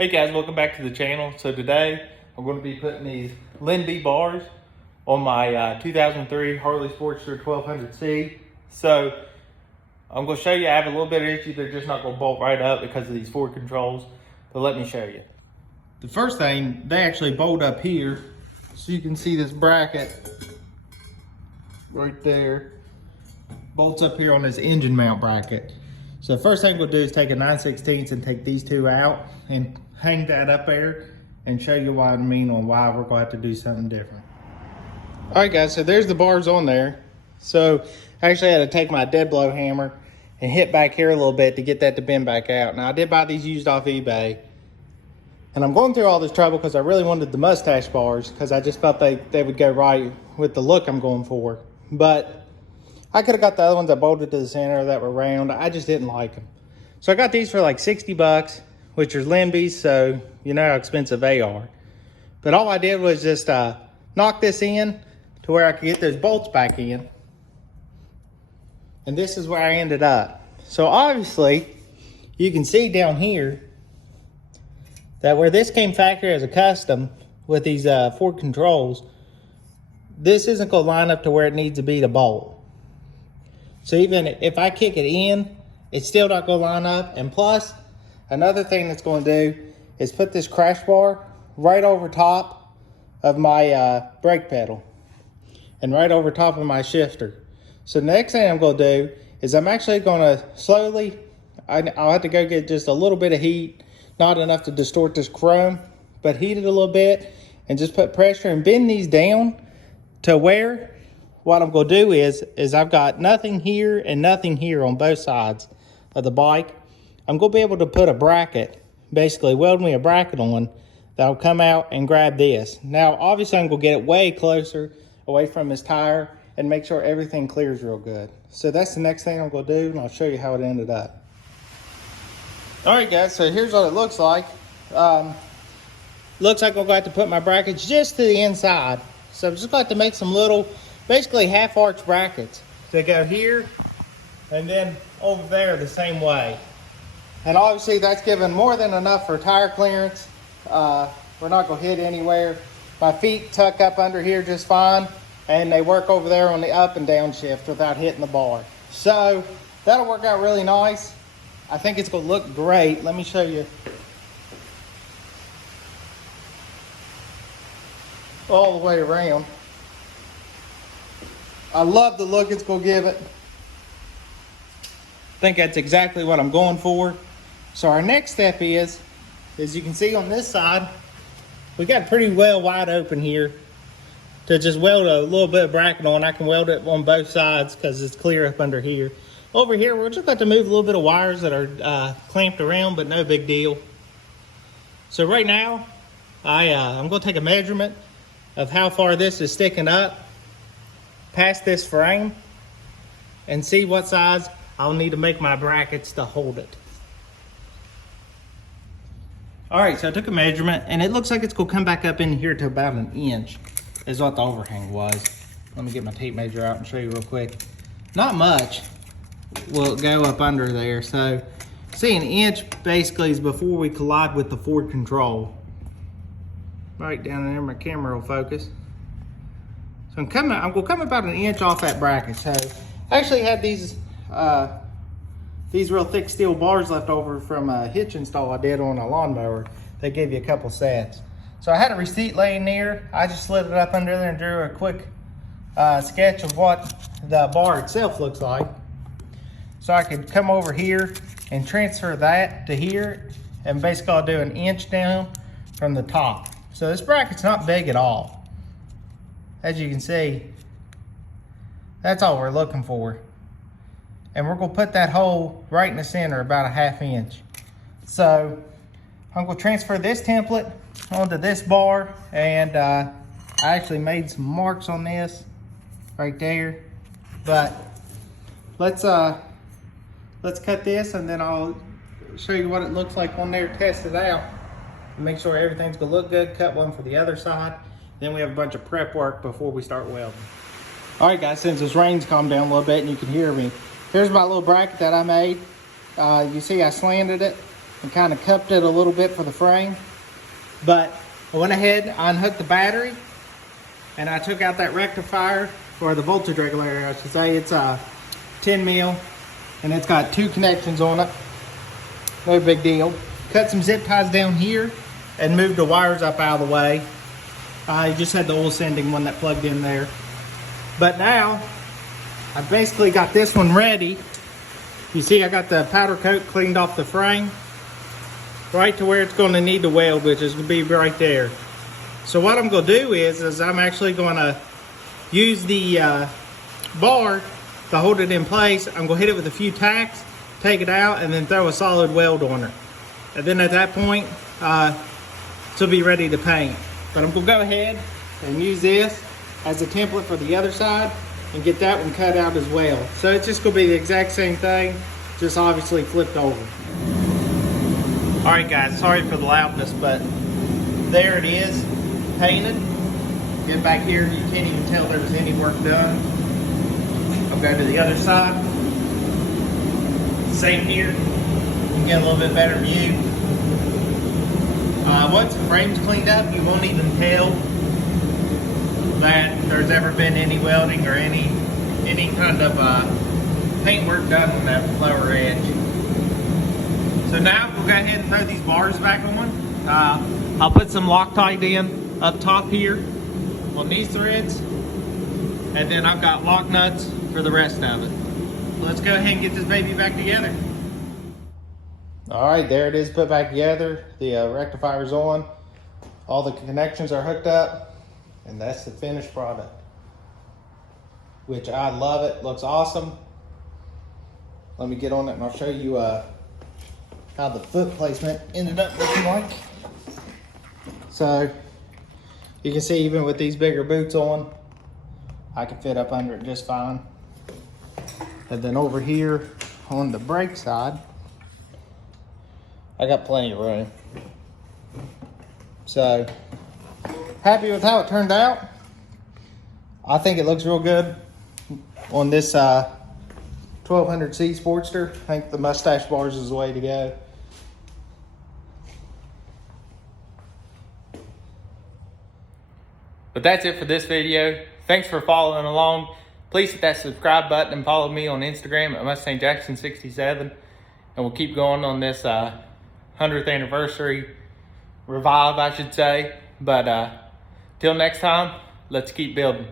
Hey guys, welcome back to the channel. So today I'm going to be putting these Lindby bars on my 2003 Harley Sportster 1200C. So I'm going to show you. I have a little bit of issue. They're just not going to bolt right up because of these Ford controls. But let me show you. The first thing, they actually bolt up here. So you can see this bracket right there. Bolts up here on this engine mount bracket. So the first thing we'll do is take a 9/16 and take these two out and hang that up there and show you what I mean on why we're going to have to do something different. All right guys, so there's the bars on there. So I actually had to take my dead blow hammer and hit back here a little bit to get that to bend back out. Now I did buy these used off eBay, and I'm going through all this trouble because I really wanted the Mustache bars because I just felt they would go right with the look I'm going for. But I could have got the other ones that bolted to the center that were round. I just didn't like them. So I got these for like 60 bucks, which are Lindby's, so you know how expensive they are. But all I did was just knock this in to where I could get those bolts back in. And this is where I ended up. So obviously, you can see down here that where this came factory as a custom with these Ford controls, this isn't gonna line up to where it needs to be to bolt. So even if I kick it in, it's still not gonna line up. And plus, another thing that's gonna do is put this crash bar right over top of my brake pedal and right over top of my shifter. So the next thing I'm gonna do is I'm actually gonna slowly, I'll have to go get just a little bit of heat, not enough to distort this chrome, but heat it a little bit and just put pressure and bend these down to where what I'm gonna do is I've got nothing here and nothing here on both sides of the bike. I'm gonna be able to put a bracket, basically weld me a bracket on that'll come out and grab this. Now, obviously I'm gonna get it way closer away from this tire and make sure everything clears real good. So that's the next thing I'm gonna do, and I'll show you how it ended up. All right guys, so here's what it looks like. Looks like I'm gonna have to put my brackets just to the inside. So I'm just going to have to make some little, basically half-arch brackets to go here and then over there the same way. And obviously that's given more than enough for tire clearance. We're not going to hit anywhere. My feet tuck up under here just fine, and they work over there on the up and down shift without hitting the bar. So that'll work out really nice. I think it's going to look great. Let me show you all the way around. I love the look it's gonna give it. I think that's exactly what I'm going for. So our next step is, as you can see on this side, we got pretty well wide open here to just weld a little bit of bracket on. I can weld it on both sides because it's clear up under here. Over here, we're just going to move a little bit of wires that are clamped around, but no big deal. So right now, I'm going to take a measurement of how far this is sticking up past this frame and see what size I'll need to make my brackets to hold it. All right, so I took a measurement and it looks like it's gonna come back up in here to about 1 inch is what the overhang was. Let me get my tape measure out and show you real quick. Not much will go up under there. So see, 1 inch basically is before we collide with the Ford control. Right down there, my camera will focus. So I'm gonna come about 1 inch off that bracket. So I actually had these real thick steel bars left over from a hitch install I did on a lawnmower. They gave you a couple sets. So I had a receipt laying there. I just slid it up under there and drew a quick sketch of what the bar itself looks like. So I could come over here and transfer that to here, and basically I'll do 1 inch down from the top. So this bracket's not big at all. As you can see, that's all we're looking for. And we're gonna put that hole right in the center, about 1/2 inch. So I'm gonna transfer this template onto this bar, and I actually made some marks on this right there. But let's cut this, and then I'll show you what it looks like on there, test it out. Make sure everything's gonna look good. Cut one for the other side. Then we have a bunch of prep work before we start welding. All right guys, since this rain's calmed down a little bit and you can hear me, here's my little bracket that I made. You see I slanted it and kind of cupped it a little bit for the frame. But I went ahead, I unhooked the battery, and I took out that rectifier for the voltage regulator, I should say. It's a 10 mil, and it's got 2 connections on it. No big deal. Cut some zip ties down here and moved the wires up out of the way. I just had the oil sending one that plugged in there. But now, I basically got this one ready. You see I got the powder coat cleaned off the frame, right to where it's going to need to weld, which is going to be right there. So what I'm going to do is I'm actually going to use the bar to hold it in place. I'm going to hit it with a few tacks, take it out, and then throw a solid weld on it. And then at that point, it'll be ready to paint. But I'm going to go ahead and use this as a template for the other side and get that one cut out as well. So it's just going to be the exact same thing, just obviously flipped over. All right guys, sorry for the loudness, but there it is, painted. Get back here, you can't even tell there was any work done. I'll go to the other side. Same here, you can get a little bit better view. Once the frame's cleaned up, you won't even tell that there's ever been any welding or any kind of paint work done on that lower edge. So now we'll go ahead and throw these bars back on. I'll put some Loctite in up top here on these threads, and then I've got lock nuts for the rest of it. Let's go ahead and get this baby back together. All right, there it is put back together. The rectifier's on. All the connections are hooked up, and that's the finished product, which I love it. Looks awesome. Let me get on it and I'll show you how the foot placement ended up looking like. So you can see even with these bigger boots on, I can fit up under it just fine. And then over here on the brake side, I got plenty of room. So happy with how it turned out. I think it looks real good on this 1200C Sportster. I think the Mustache bars is the way to go. But that's it for this video. Thanks for following along. Please hit that subscribe button and follow me on Instagram at MustangJackson67. And we'll keep going on this 100th anniversary revive, I should say. But till next time, let's keep building.